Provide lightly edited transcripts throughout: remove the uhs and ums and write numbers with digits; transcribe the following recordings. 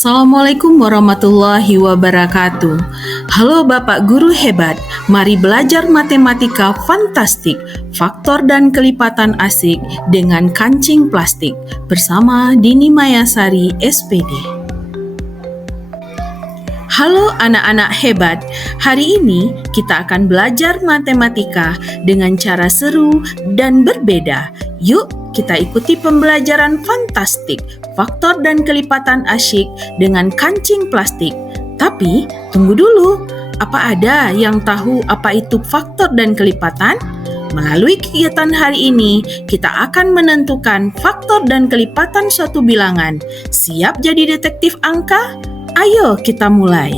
Assalamualaikum warahmatullahi wabarakatuh. Halo Bapak Guru hebat, mari belajar matematika fantastik, faktor dan kelipatan asik dengan kancing plastik bersama Dini Mayasari SPD. Halo anak-anak hebat, hari ini kita akan belajar matematika dengan cara seru dan berbeda. Yuk kita ikuti pembelajaran fantastik, faktor dan kelipatan asyik dengan kancing plastik. Tapi tunggu dulu, apa ada yang tahu apa itu faktor dan kelipatan? Melalui kegiatan hari ini, kita akan menentukan faktor dan kelipatan suatu bilangan. Siap jadi detektif angka? Ayo kita mulai.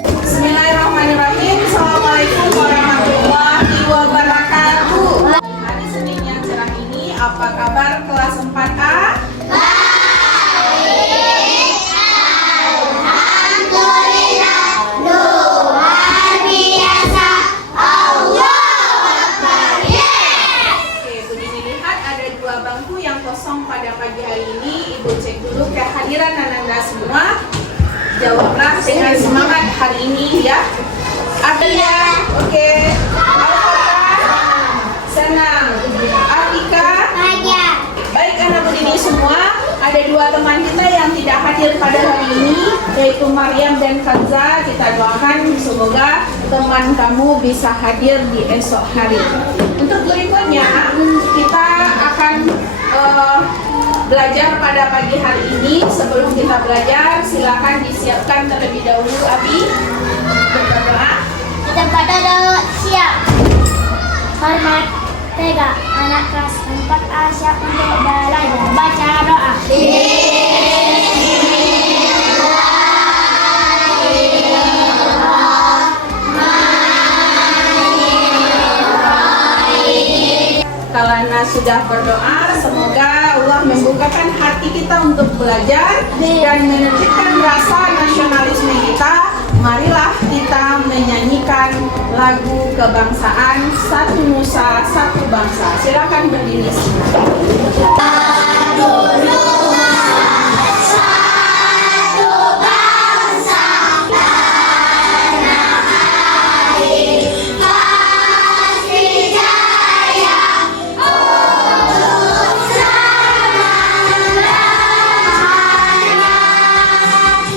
Bismillahirrahmanirrahim. Assalamualaikum warahmatullahi wabarakatuh. Hari Senin yang cerah ini, apa kabar kelas 4A? Baik, alhamdulillah, luar biasa, Allahu Akbar, Oke, Bu Dini lihat ada 2 bangku yang kosong pada pagi hari ini. Ibu cek dulu kehadiran anak-anak semua. Jawablah dengan semangat hari ini ya. Ada ya? Oke. Apakah senang? Atika? Aja. Baik anak Bu Dini semua, ada 2 teman kita yang tidak hadir pada hari ini, yaitu Maryam dan Kanza. Kita doakan semoga teman kamu bisa hadir di esok hari. Untuk berikutnya, kita akan belajar pada pagi hari ini. Sebelum kita belajar, silakan disiapkan terlebih dahulu. Abi, berdoa. Kita pada siap. Hormat Tega, anak kelas 4A siap untuk belajar. Baca doa. Karena sudah berdoa, semoga Allah membukakan hati kita untuk belajar dan menertibkan rasa nasionalisme kita. Marilah kita menyanyikan lagu kebangsaan Satu Nusa Satu Bangsa. Silakan berdiri.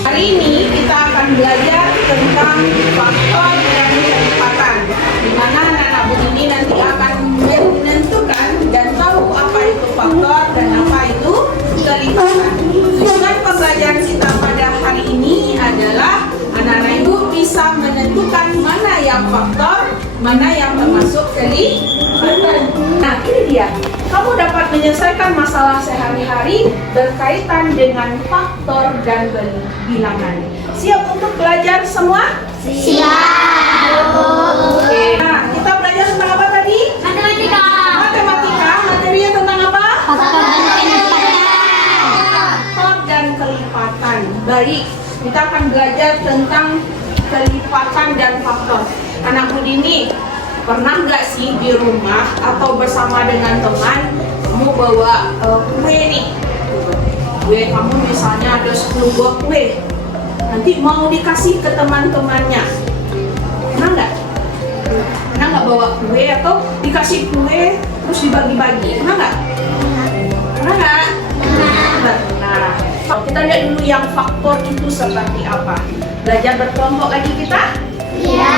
Hari ini kita akan belajar tentang faktor dan kelipatan, di mana anak-anak Bu Dini nanti akan menentukan dan tahu apa itu faktor dan apa itu kelipatan. Tujuan pembelajaran kita pada hari ini adalah anak-anak Ibu bisa menentukan mana yang faktor, mana yang termasuk kelipatan. Nah, ini dia. Kamu dapat menyelesaikan masalah sehari-hari berkaitan dengan faktor dan bilangan. Siap untuk belajar semua? Siap. Oke. Nah, kita belajar tentang apa tadi? Matematika. Matematika. Materinya tentang apa? Faktor dan kelipatan. Faktor dan kelipatan. Baik, kita akan belajar tentang kelipatan dan faktor. Anak Bu Dini, pernah nggak sih di rumah atau bersama dengan teman kamu bawa kue nih? Kue kamu misalnya ada 10 buah kue, nanti mau dikasih ke teman-temannya. Pernah nggak? Pernah nggak bawa kue atau dikasih kue terus dibagi-bagi? Pernah nggak? Pernah nggak? Nah, kita lihat dulu yang faktor itu seperti apa. Belajar berkelompok lagi kita? Iya.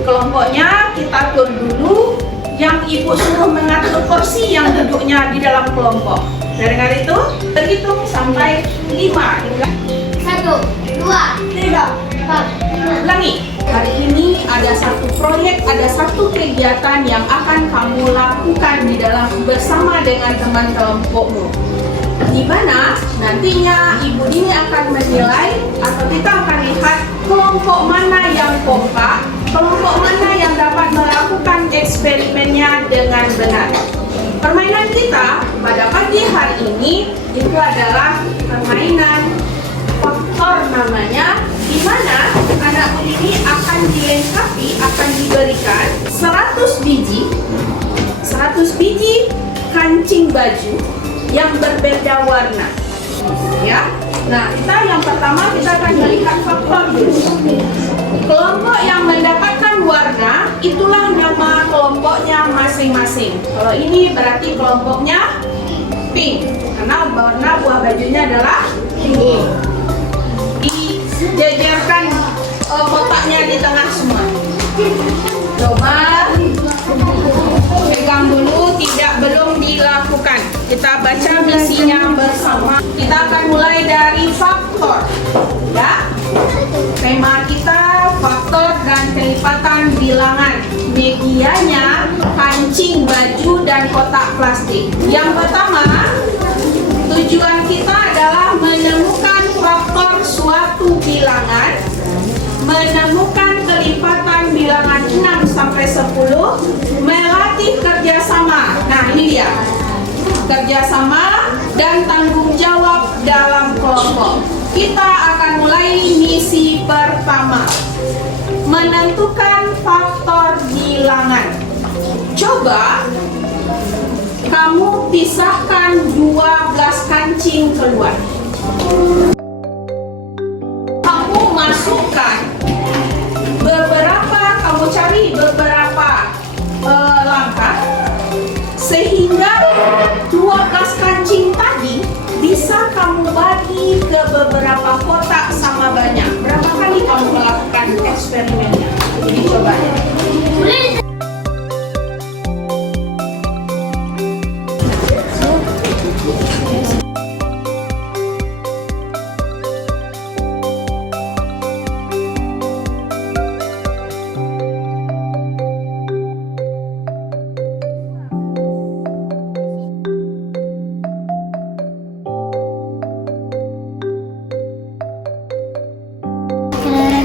Kelompoknya kita atur dulu. Yang ibu suruh mengatur porsi yang duduknya di dalam kelompok. Dari itu terhitung sampai 5. 1, 2, 3, 4, 5. ulangi. Hari ini ada satu proyek, ada satu kegiatan yang akan kamu lakukan di dalam bersama dengan teman kelompokmu. Di mana nantinya Ibu Dini akan menilai atau kita akan lihat kelompok mana yang kompak, kelompok mana yang dapat melakukan eksperimennya dengan benar. Permainan kita pada pagi hari ini itu adalah permainan faktor namanya, di mana anak Bu Dini akan dilengkapi, akan diberikan 100 biji kancing baju yang berbeda warna. Ya, Nah, yang pertama kita akan melihat faktor dulu. Kelompok yang mendapatkan warna, itulah nama kelompoknya masing-masing. Kalau ini berarti kelompoknya pink, karena warna buah bajunya adalah pink. Dijajarkan kotaknya di tengah semua. Coba pegang dulu, belum dilakukan. Kita baca misinya bersama. Kita akan mulai dari faktor. Ya. Tema kita faktor dan kelipatan bilangan. Medianya kancing baju dan kotak plastik. Yang pertama, tujuan kita adalah menemukan faktor suatu bilangan, menemukan kelipatan bilangan 6 sampai 10, melatih kerjasama. Nah, ini dia. Kerjasama dan tanggung jawab dalam kelompok. Kita akan mulai misi pertama. Menentukan faktor bilangan. Coba kamu pisahkan 12 kancing keluar. Kamu masukkan kamu cari beberapa langkah sehingga 12 kancing tadi bisa kamu bagi ke beberapa kotak sama banyak. Berapa kali kamu melakukan eksperimennya? Jadi coba ya.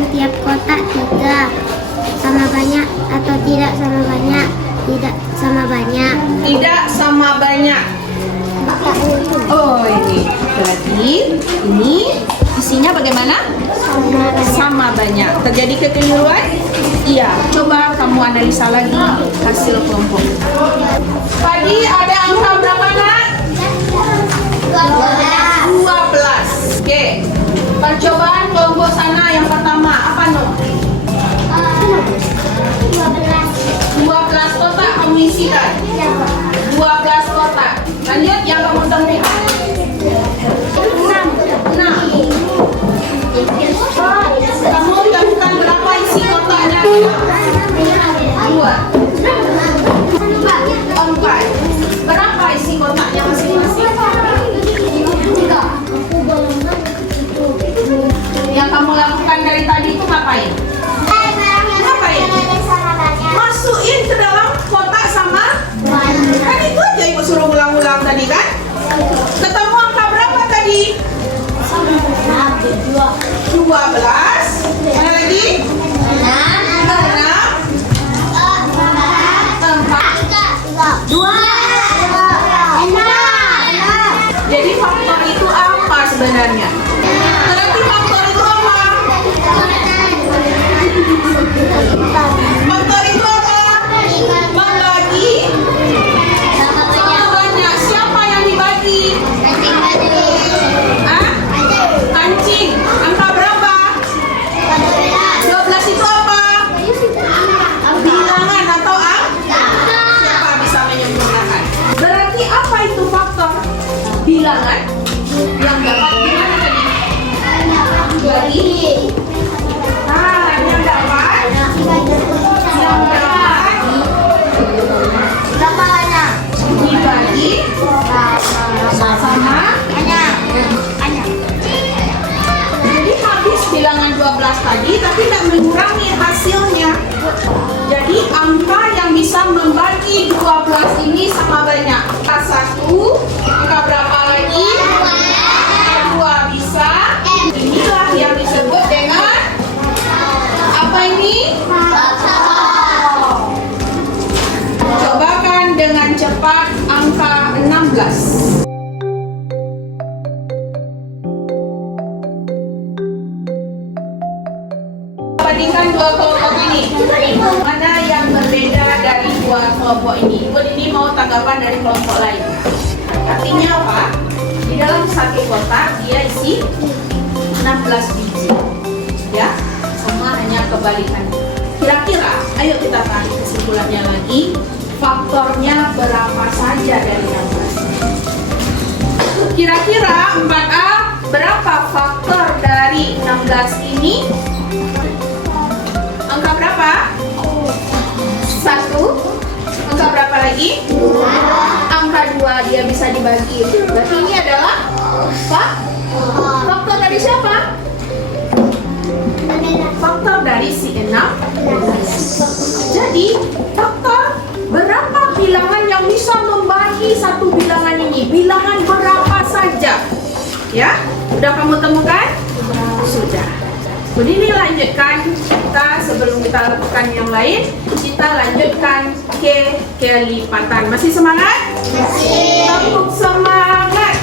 Tiap kotak tidak sama banyak atau tidak sama banyak? Tidak sama banyak. Tidak sama banyak. Oh, ini. Berarti ini isinya bagaimana? Sama banyak. Terjadi kekeliruan? Iya. Coba kamu analisa lagi hasil kelompok. Tadi ada angka berapa, Nak? 12. Oke. Percobaan kelompok sana yang pertama apa, Nuk? 12 kotak kamu isikan. 12 kotak. Lanjut yang kamu temukan. 6. Kamu temukan berapa isi kotaknya? 2. 4. Berapa isi kotaknya masing-masing? Yang kamu lakukan dari tadi itu ngapain? Ngapain? Masukin ke dalam kotak sama kan itu aja ibu suruh ulang-ulang tadi kan? Ketemu angka berapa tadi? 12. Mana lagi? 6. Jadi faktor itu apa sebenarnya? Berarti faktor itu apa? Faktor itu apa? Membagi sama banyak. Siapa yang dibagi? Hah? Kancing. Angka berapa? 12 itu apa? Bilangan atau angka? Siapa bisa menyempurnakan? Berarti apa itu faktor? Bilangan yang dapat gimana tadi? Bagi. Nah, yang dapat dibagi sama banyak. Jadi habis bilangan 12 tadi, tapi tidak mengurangi hasilnya. Jadi angka yang bisa membagi 12 ini sama banyak. Angka 1, angka berapa lagi? Angka 2 bisa. Inilah yang disebut dengan apa ini? Cobakan dengan cepat angka 16. Bandingkan dua kelompok ini. Mana yang berbeda dari dua kelompok ini? Ibu ini mau tanggapan dari kelompok lain. Artinya apa? Di dalam satu kotak dia isi 16 biji. Ya, sama hanya kebalikannya. Kira-kira, ayo kita tarik kesimpulannya lagi. Faktornya berapa saja dari 16? Kira-kira 4A berapa faktor dari 16 ini? Angka berapa? 1. Angka berapa lagi? 2. Angka 2 dia bisa dibagi. Berarti ini adalah faktor dari siapa? Faktor dari si 16. Jadi, faktor berapa bilangan yang bisa membagi satu bilangan ini? Bilangan berapa saja? Ya, udah kamu temukan? Sudah. Jadi lanjutkan kita sebelum kita lakukan yang lain, kita lanjutkan ke kelipatan. Masih semangat? Masih. Tepuk semangat.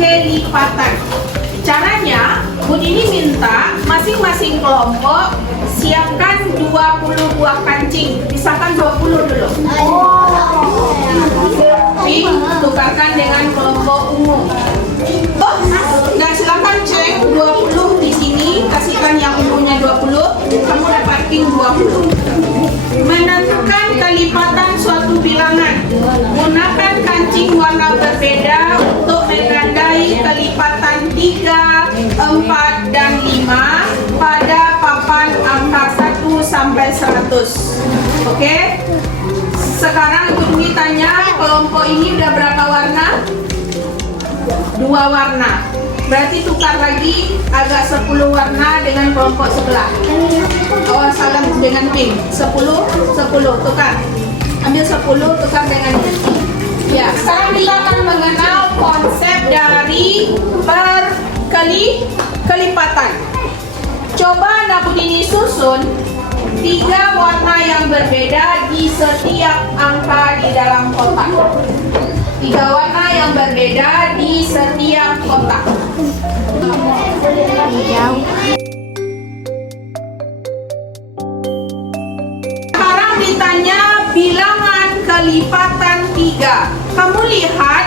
Kelipatan. Caranya, Bun ini minta masing-masing kelompok siapkan 20 buah kancing. Pisahkan 20 dulu. Tukarkan dengan kelompok umum. Nah, silakan cek 20 di sini, kasihkan yang umumnya 20, kamu dapat ping 20. Menentukan kelipatan suatu bilangan. Gunakan kancing warna berbeda untuk menandai kelipatan 3, 4, dan 5 pada papan angka 1 sampai 100. Oke? Sekarang Ibu Dwi tanya, kelompok ini udah berapa warna? 2 warna. Berarti tukar lagi agak 10 warna dengan kelompok sebelah. Awas salah dengan pink. 10, 10 tukar. Ambil 10 tukar dengan pink. Ya, sekarang kita akan mengenal konsep dari kelipatan. Coba Nabudini susun 3 warna yang berbeda di setiap angka di dalam kotak. 3 warna yang berbeda di setiap kotak. Sekarang ditanya bilangan kelipatan 3. Kamu lihat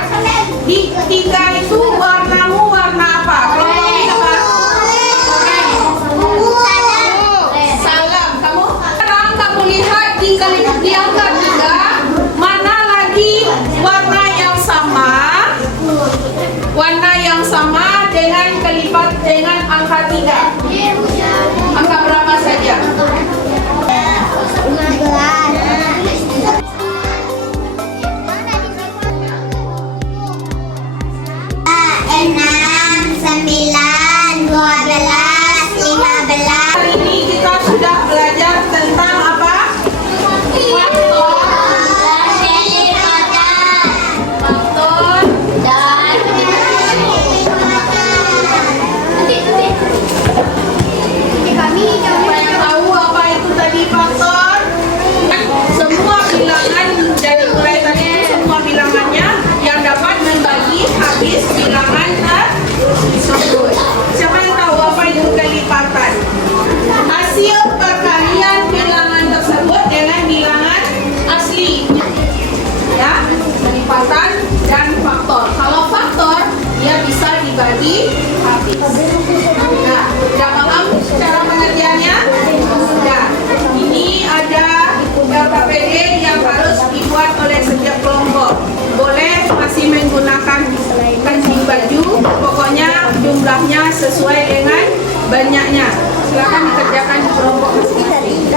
di 3 itu warnamu warna apa? Kelompok ini apa? Salam. Kamu? Sekarang kamu lihat di angka 3 mana lagi warna yang sama? Warna yang sama dengan kelipat dengan angka 3. Angka berapa saja? 15. Hari ini kita sudah belajar tentang apa? Faktor. Faktor. Siapa yang tahu apa itu tadi faktor? Semua bilangan dari mulai tadi itu semua bilangannya yang dapat membagi habis bilangan tersebut. Siapa yang tahu apa itu kelipatan? Hasil perkalian bilangan tersebut dengan bilangan asli. Ya, kelipatan dan faktor. Kalau faktor dia bisa dibagi habis. Nah, sudah paham cara pengertiannya? Sudah. Ini ada LKPD yang harus dibuat oleh setiap kelompok. Boleh masih menggunakan kancing baju, pokoknya jumlahnya sesuai dengan banyaknya. Silakan dikerjakan di kelompok masing-masing.